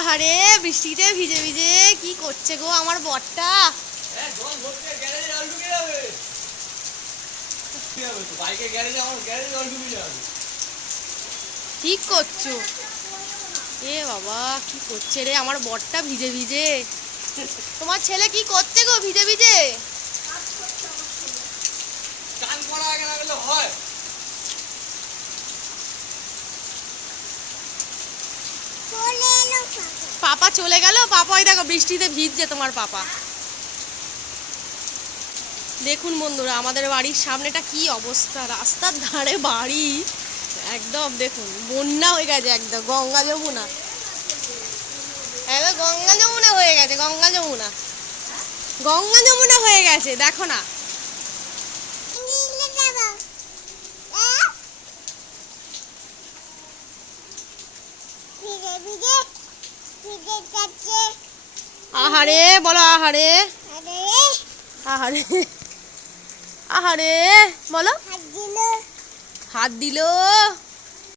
আহারে বৃষ্টিতে ভিজে ভিজে কি করছে গো আমার বরটা। ঠিক করছো। এ বাবা কি করছে রে আমার বরটা ভিজে ভিজে। তোমার ছেলে কি করছে গো ভিজে ভিজে? পাপা চলে গেল। পাপা ওই দেখো বৃষ্টিতে ভিজছে তোমার পাপা। দেখুন বন্ধুরা আমাদের বাড়ির সামনেটা কি অবস্থা, রাস্তার ধারে বাড়ি একদম দেখুন বন্যা হয়ে গেছে, একদম গঙ্গা যমুনা, একদম গঙ্গা যমুনা হয়ে গেছে, গঙ্গা যমুনা, গঙ্গা যমুনা হয়ে গেছে দেখো না। আহারে বলো আহারে, আহারে আহারে বলো। হাত দিল